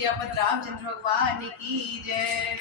सियापत रामचंद्र भगवान की जय।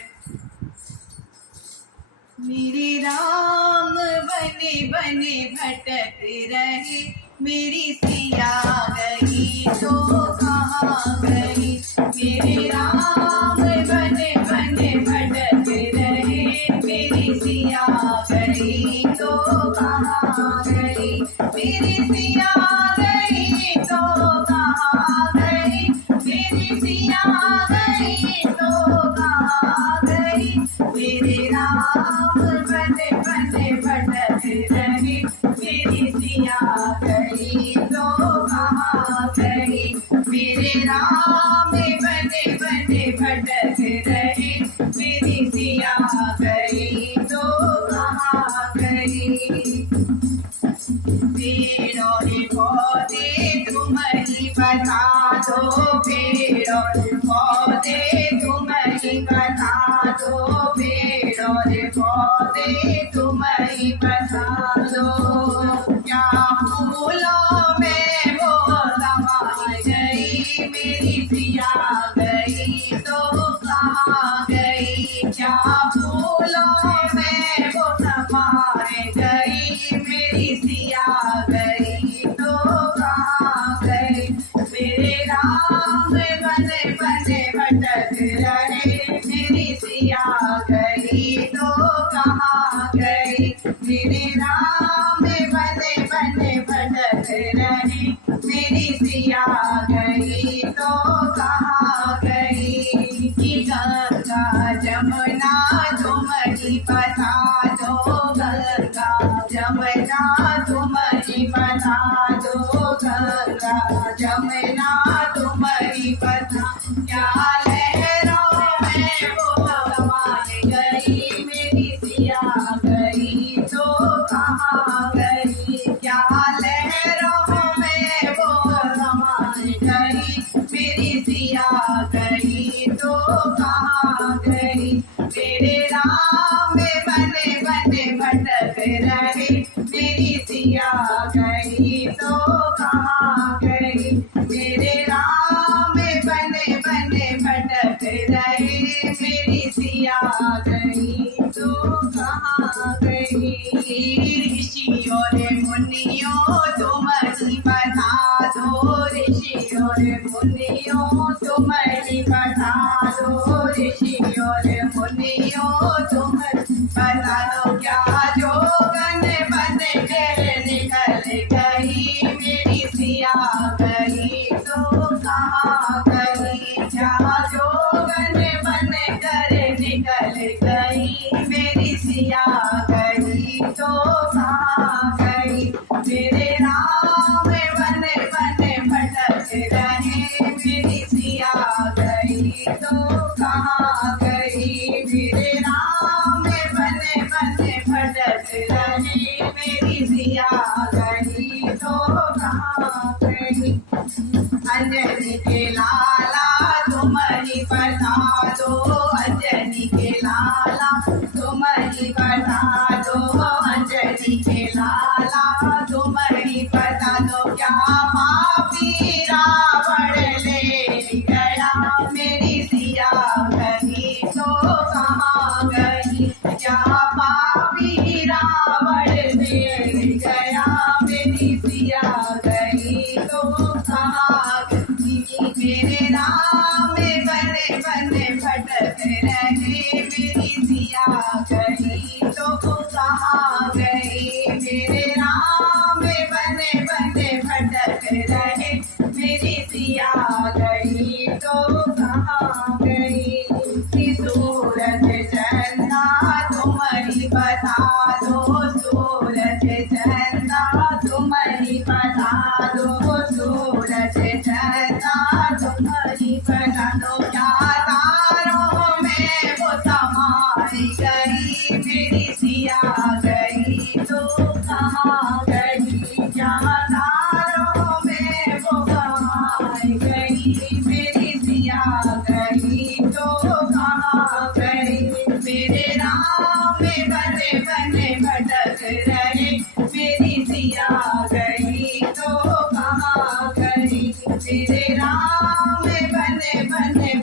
मेरे राम बने बने भटक रहे, मेरी सिया गई तो कहाँ गई। मेरे राम बने बने भटक रहे, मेरी सिया गई तो कहाँ गई। मेरी सिया गई तो कहाँ गई, मेरी सिया गई तो कहाँ गई। मेरे राम बने बने भटक रहे, मेरी सिया गई तो कहाँ गई। मेरे राम बने बने भटक रहे, मेरी सिया गई तो कहाँ गई। पेड़ों रे पौधे तुम ही बता दो, पेड़ों रे पौधे तुम ही बता दो, पेड़ों रे पौधे तुम ही बता दो। क्या फूलों में वो समा गई, मेरी सिया गई तो कहाँ गई। क्या फूलों में वो समा गई, मेरी सिया गई तो कहाँ गई। मेरे राम बने बने भटक रहे, मेरी सिया गई तो कहाँ गई। मेरे राम बने बने भटक रहे, मेरी सिया गई तो कहाँ गई। कि गंगा जमुना तुम ही बता दो, गंगा जमुना तुम ही बता दो, गंगा जमुना तुम ही बता। क्या लहरों में वो समाए गई, मेरी सिया गई तो कहाँ गई। क्या लहरों में वो समाए गई, मेरी सिया गई तो कहाँ गई। मेरे राम बने बने भटक रहे, मेरी सिया गई तो कहाँ गई। मेरे राम बने बने भटक रहे, मेरी सिया गई तो कहाँ गई। ऋषियों रे मुनियों तुम ही बता दो, ऋषियों रे मुनियों तुम ही बता दो, ऋषियों रे मुनियों तुम बता दो। क्या जोगन बने तेरे निकल गई, मेरी सिया गई तो कहाँ गई। क्या जोगन बने तेरे निकल गई, मेरी सिया गई तो कहाँ गई। मेरे राम बने बने भटक रहे, मेरी सिया गई तो कहाँ गई। मेरे राम बने बने भटक रहे, मेरी सिया गई तो कहाँ गई। अंजनी के लाला तुम ही बता दो, अंजनी के लाला तुम ही बता दो, अंजनी के लाला तुम ही बता दो। क्या पापी रावण ले गया, मेरी सिया गई तो कहाँ गई। क्या पापी रावण ले गया, मेरी सिया गई तो कहाँ गई। मेरे राम बने बने भटक रहे, मेरी सिया गई तो कहाँ गई। मेरे राम बने बने भटक रहे, मेरी सिया गई तो कहाँ गई। सूरज चंदा तुम ही बता दो, सूरज चंदा तुम ही बता दो, सूरज चंदा तुम ही बता दो। क्या तारों में वो समाई गई, मेरी सिया गई तो कहाँ गई। क्या तारों में वो समाई गई, मेरी सिया गई तो कहाँ गई। मेरे राम बने बने भटक रहे, मेरी सिया गई तो कहाँ गई। मेरे राम बने बने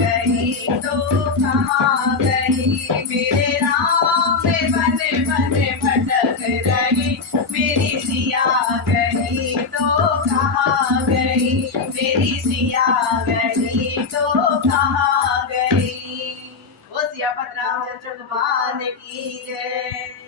गई तो कहाँ गई, मेरे राम बन बन भटक रही, मेरी सिया गई तो कहाँ गई, मेरी सिया गई तो कहाँ गई। ओ सियापत रामचंद्र भगवान की जय।